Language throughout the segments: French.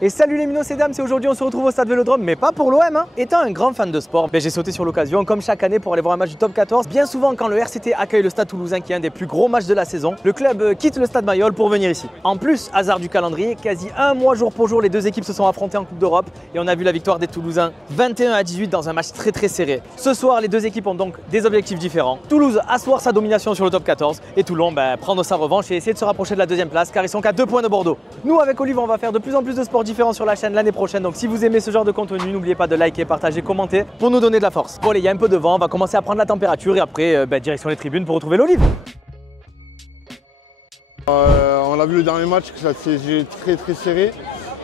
Et salut les minos et dames, c'est aujourd'hui on se retrouve au stade Vélodrome, mais pas pour l'OM hein. Étant un grand fan de sport, j'ai sauté sur l'occasion comme chaque année pour aller voir un match du top 14. Bien souvent quand le RCT accueille le stade toulousain qui est un des plus gros matchs de la saison, le club quitte le stade Mayol pour venir ici. En plus, hasard du calendrier, quasi un mois jour pour jour, les deux équipes se sont affrontées en Coupe d'Europe et on a vu la victoire des Toulousains 21-18 dans un match très serré. Ce soir, les deux équipes ont donc des objectifs différents. Toulouse asseoir sa domination sur le top 14 et Toulon prendre sa revanche et essayer de se rapprocher de la deuxième place car ils sont qu'à 2 points de Bordeaux. Nous avec Olive, on va faire de plus en plus de sports différents sur la chaîne l'année prochaine, donc si vous aimez ce genre de contenu, n'oubliez pas de liker, partager, commenter pour nous donner de la force. Bon allez, il y a un peu de vent, on va commencer à prendre la température et après direction les tribunes pour retrouver l'Olive. On l'a vu le dernier match, ça s'est très serré.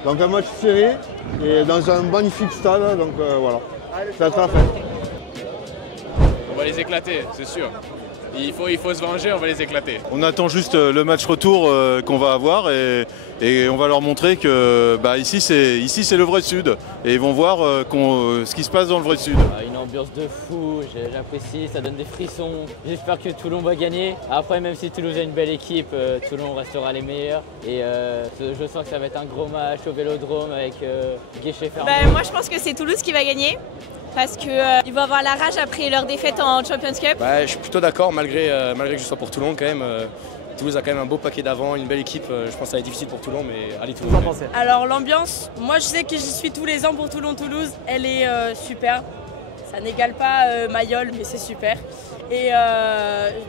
Donc un match serré et dans un magnifique stade, donc voilà, ça va être la fête. On va les éclater, c'est sûr. Il faut se venger, on va les éclater. On attend juste le match retour qu'on va avoir et on va leur montrer que ici c'est le vrai Sud et ils vont voir ce qui se passe dans le vrai Sud. Une ambiance de fou, j'apprécie, ça donne des frissons. J'espère que Toulon va gagner. Après, même si Toulouse a une belle équipe, Toulon restera les meilleurs. Et je sens que ça va être un gros match au Vélodrome avec guichet fermé. Moi je pense que c'est Toulouse qui va gagner. Parce qu'ils vont avoir la rage après leur défaite en Champions Cup. Je suis plutôt d'accord, malgré que je sois pour Toulon quand même. Toulouse a quand même un beau paquet d'avant, une belle équipe. Je pense que ça va être difficile pour Toulon, mais allez Toulon. Vous en pensez? Alors l'ambiance, moi je sais que j'y suis tous les ans pour Toulon-Toulouse. Elle est super. Ça n'égale pas Mayol, mais c'est super. Et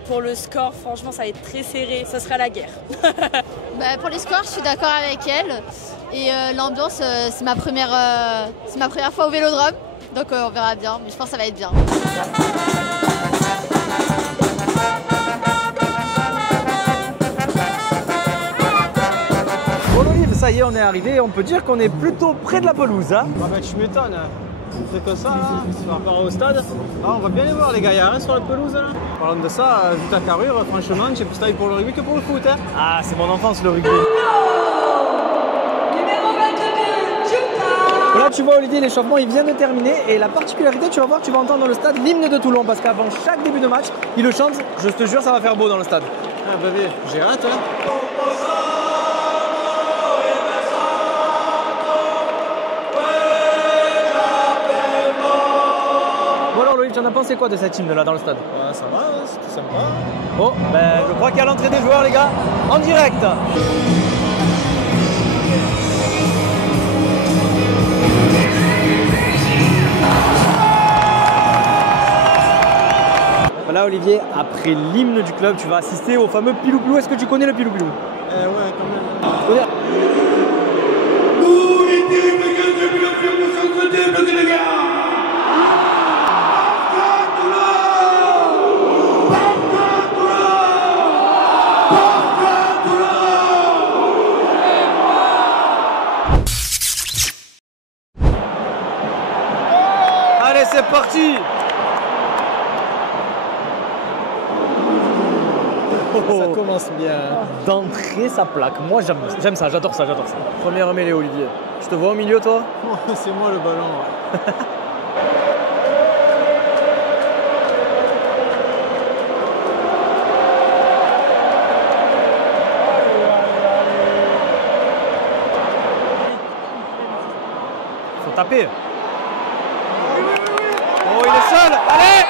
pour le score, franchement, ça va être très serré. Ça sera la guerre. Pour les scores, je suis d'accord avec elle. Et l'ambiance, c'est ma première fois au Vélodrome. Donc on verra bien, mais je pense que ça va être bien. Bon l'Olive, ça y est, on est arrivé, on peut dire qu'on est plutôt près de la pelouse hein. Tu m'étonnes, on fait que ça là, par rapport au stade. On va bien les voir les gars, il n'y a rien sur la pelouse là. Parlant de ça, vu ta carrure, franchement, tu es plus taille pour le rugby que pour le foot hein. Ah, c'est mon enfance le rugby. Là tu vois Olivier, l'échauffement il vient de terminer et la particularité, tu vas voir, tu vas entendre dans le stade l'hymne de Toulon parce qu'avant chaque début de match, il le chante, je te jure ça va faire beau dans le stade. Ah bébé, j'ai hâte hein. Bon alors Loïc, tu en as pensé quoi de cette hymne là dans le stade? Ouais, ça va, c'était sympa. Bon, je crois qu'il y a l'entrée des joueurs les gars, en direct. Là Olivier, après l'hymne du club, tu vas assister au fameux pilou-pilou. Est-ce que tu connais le pilou-pilou? Ouais, quand même. Regarde. Allez, c'est parti! Ça commence bien. D'entrée, ça plaque. Moi, j'aime ça, j'adore ça. Première mêlée, Olivier. Je te vois au milieu, toi? C'est moi le ballon. Ouais. Faut taper. Oh, il est seul. Allez!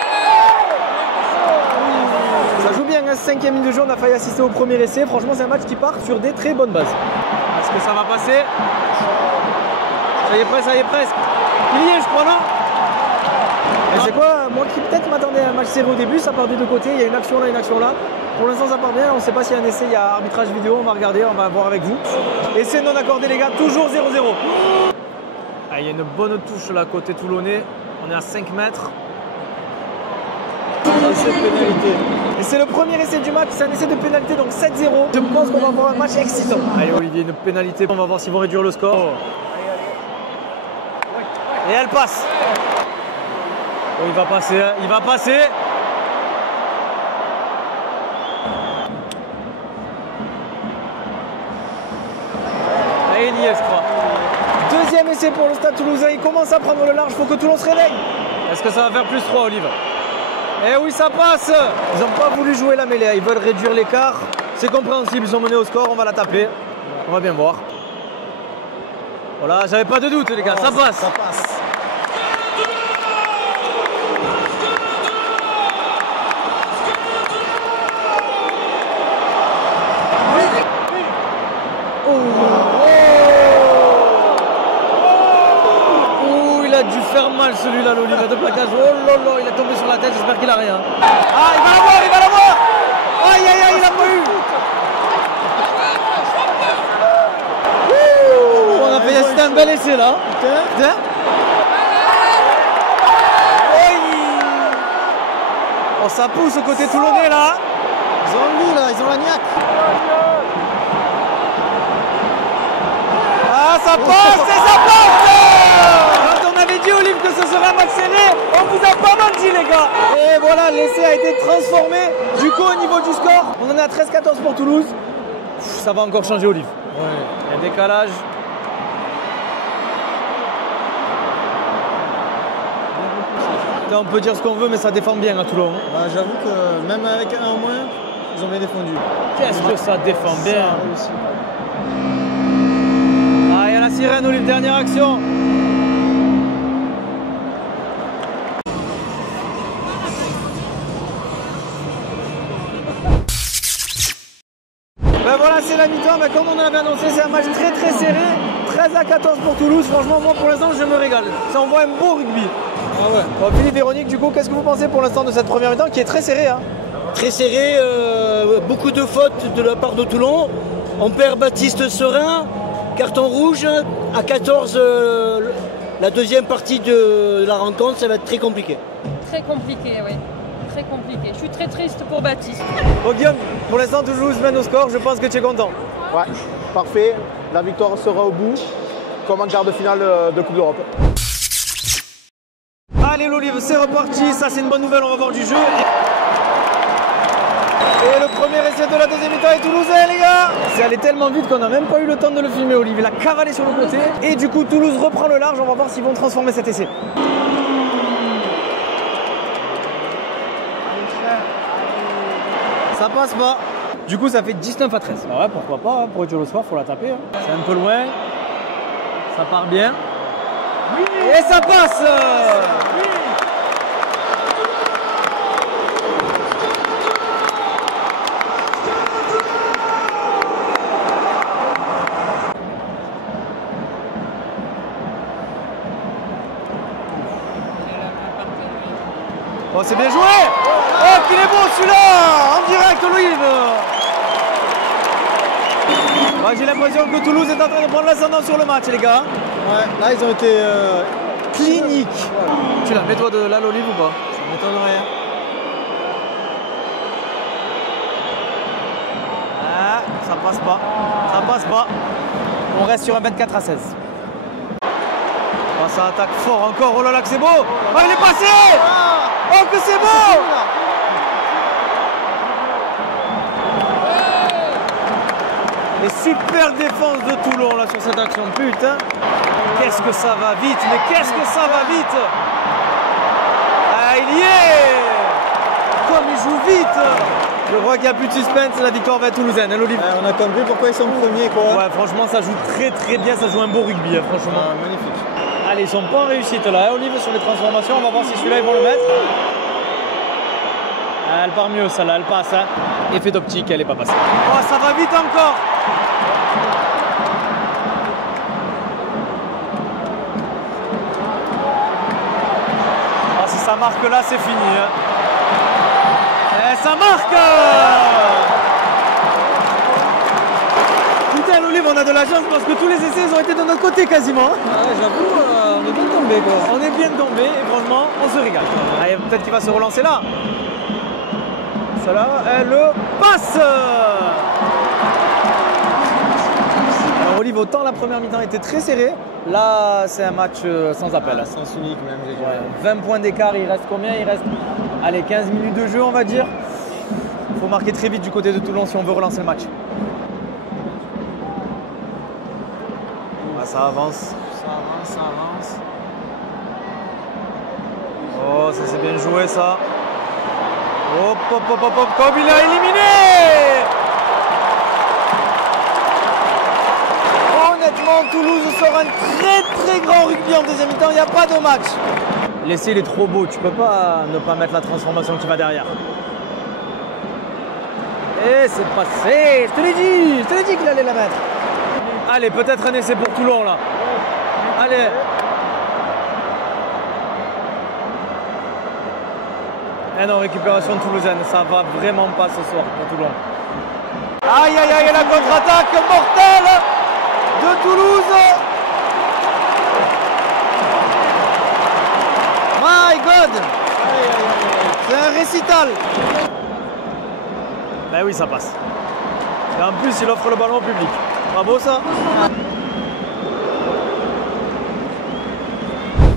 Ça joue bien, hein, 5e minute de jeu, on a failli assister au premier essai. Franchement, c'est un match qui part sur des très bonnes bases. Est-ce que ça va passer? Ça y est presque. Il y est, je crois, non? Et c'est quoi? Moi qui peut-être m'attendais à un match serré au début, ça part des deux côtés. Il y a une action là, une action là. Pour l'instant, ça part bien. On ne sait pas s'il y a un essai, il y a arbitrage vidéo. On va regarder, on va voir avec vous. Essai non accordé, les gars, toujours 0-0. Ah, il y a une bonne touche là, côté toulonnais. On est à 5 mètres. Et c'est le premier essai du match, c'est un essai de pénalité, donc 7-0. Je pense qu'on va avoir un match excitant. Allez Olivier, une pénalité, on va voir s'ils vont réduire le score. Et elle passe. Oh, il va passer, hein. Il va passer. Et il y est, je crois. Deuxième essai pour le stade toulousain, il commence à prendre le large, il faut que Toulon se réveille. Est-ce que ça va faire plus 3, Olive? Eh oui, ça passe. Ils n'ont pas voulu jouer la mêlée, ils veulent réduire l'écart. C'est compréhensible, ils sont menés au score, on va la taper. On va bien voir. Voilà, j'avais pas de doute les gars, ça passe. Ça passe. Il a dû faire mal celui-là, l'Olive de plaquage. Oh là là, il est tombé sur la tête, j'espère qu'il a rien. Ah, il va l'avoir, il va l'avoir. Aïe aïe aïe, il a pas eu. On a fait, c'était un bel essai là. Tiens. Oh, ça pousse au côté toulonnais là. Ils ont le goût là, ils ont la niaque. Ah, ça passe et ça passe. Quand on avait dit Olive que ce serait un match serré, on vous a pas menti les gars. Et voilà, l'essai a été transformé. Du coup, au niveau du score, on en est à 13-14 pour Toulouse. Ça va encore changer Olive. Ouais. Il y a un décalage. On peut dire ce qu'on veut, mais ça défend bien à Toulon. Bah, j'avoue que même avec un en moins, ils ont bien défendu. Qu'est-ce que ça défend bien. Ah, il y a la sirène, Olive, dernière action. Ben voilà, c'est la mi-temps. Ben, comme on l'avait annoncé, c'est un match très très serré. 13-14 pour Toulouse. Franchement, moi pour l'instant, je me régale. Ça envoie un beau rugby. Ah ouais. Bon, Philippe, Véronique, du coup, qu'est-ce que vous pensez pour l'instant de cette première mi-temps qui est très serrée hein? Très serré, beaucoup de fautes de la part de Toulon. On perd Baptiste Serin, carton rouge. À 14, la deuxième partie de la rencontre, ça va être très compliqué. Très compliqué, oui. Très compliqué. Je suis très triste pour Baptiste. Bon, Guillaume, pour l'instant, Toulouse mène au score. Je pense que tu es content. Ouais, parfait. La victoire sera au bout, comme en quart de finale de Coupe d'Europe. Allez l'Olive, c'est reparti, ça c'est une bonne nouvelle, on va voir du jeu. Et le premier essai de la deuxième mi-temps est toulousain les gars. C'est allé tellement vite qu'on n'a même pas eu le temps de le filmer Olive. Il a cavalé sur le côté et du coup Toulouse reprend le large, on va voir s'ils vont transformer cet essai. Ça passe pas. Du coup ça fait 19 à 13. Ah ouais, pourquoi pas, pour être le soir, faut la taper. Hein. C'est un peu loin. Ça part bien. Et ça passe. Oh, c'est bien joué. Oh, qu'il est bon celui-là. En direct, Olive. Ouais, j'ai l'impression que Toulouse est en train de prendre l'ascendant sur le match, les gars. Ouais, là ils ont été cliniques. Voilà. Tu la mets toi de là l'Olive ou pas? Ça m'étonne rien. Ah, ça passe pas. Ça passe pas. On reste sur un 24 à 16. Oh, ça attaque fort encore. Oh là là que c'est beau. Oh, il est passé. Oh que c'est beau. Et super défense de Toulon là sur cette action. Putain. Qu'est-ce que ça va vite. Mais qu'est-ce que ça va vite. Ah, il y est. Comme il joue vite. Je crois qu'il n'y a plus de suspense. La victoire va être toulousaine. Hein, l'Olive. On a compris pourquoi ils sont premiers quoi. Ouais, franchement ça joue très très bien. Ça joue un beau rugby hein, franchement. Magnifique. Allez, ils sont pas en réussite là, hein, Olive sur les transformations. On va voir si celui-là ils vont le mettre. Ah, elle part mieux celle-là, elle passe. Hein. Effet d'optique, elle est pas passée. Oh, ça va vite encore. Oh, si ça marque là, c'est fini. Hein. Et ça marque. Putain, l'Olive, on a de la chance parce que tous les essais ils ont été de notre côté quasiment. Ah ouais, j'avoue, on est bien tombé quoi. On est bien tombé et franchement, on se régale. Ah, peut-être qu'il va se relancer là. Celle-là, elle passe. Alors Olive, autant la première mi-temps était très serrée, là c'est un match sans appel. Ah, sens unique même, j'ai dit. Ouais, 20 points d'écart, il reste combien? Il reste, allez, 15 minutes de jeu on va dire. Il faut marquer très vite du côté de Toulon si on veut relancer le match. Ah, ça avance. Ça avance, ça avance. Oh, ça c'est bien joué ça. Hop, hop, hop, hop, hop, comme il a éliminé. On honnêtement, Toulouse sort un très grand rugby en deuxième mi-temps, il n'y a pas de match. L'essai il est trop beau, tu peux pas ne pas mettre la transformation qui va derrière. Et c'est passé, je te l'ai dit qu'il allait la mettre. Allez, peut-être un essai pour Toulon là. Allez. Eh non, récupération toulousaine, ça va vraiment pas ce soir pour Toulon. Aïe aïe aïe, la contre-attaque mortelle de Toulouse. My God. C'est un récital. Ben oui, ça passe. Et en plus, il offre le ballon au public. Bravo ça.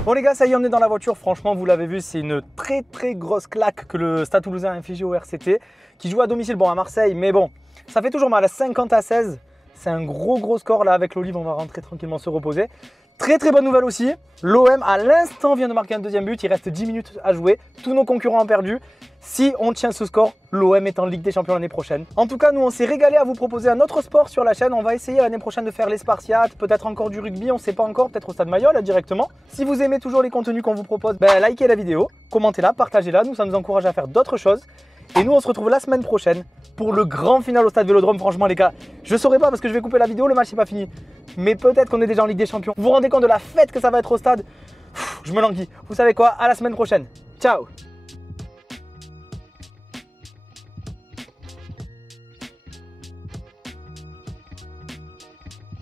Bon les gars, ça y est, on est dans la voiture. Franchement, vous l'avez vu, c'est une très grosse claque que le Stade Toulousain a infligé au RCT, qui joue à domicile, bon à Marseille, mais bon, ça fait toujours mal, 50-16. C'est un gros score là, avec l'Olive, on va rentrer tranquillement se reposer. Très bonne nouvelle aussi, l'OM à l'instant vient de marquer un deuxième but, il reste 10 minutes à jouer, tous nos concurrents ont perdu. Si on tient ce score, l'OM est en Ligue des Champions l'année prochaine. En tout cas, nous on s'est régalé à vous proposer un autre sport sur la chaîne. On va essayer l'année prochaine de faire les Spartiates, peut-être encore du rugby, on ne sait pas encore, peut-être au Stade Mayol directement. Si vous aimez toujours les contenus qu'on vous propose, likez la vidéo, commentez-la, partagez-la, nous ça nous encourage à faire d'autres choses. Et nous on se retrouve la semaine prochaine pour le grand final au Stade Vélodrome. Franchement les gars, je saurais pas parce que je vais couper la vidéo, le match n'est pas fini. Mais peut-être qu'on est déjà en Ligue des Champions. Vous vous rendez compte de la fête que ça va être au stade? Je me languis. Vous savez quoi? À la semaine prochaine. Ciao.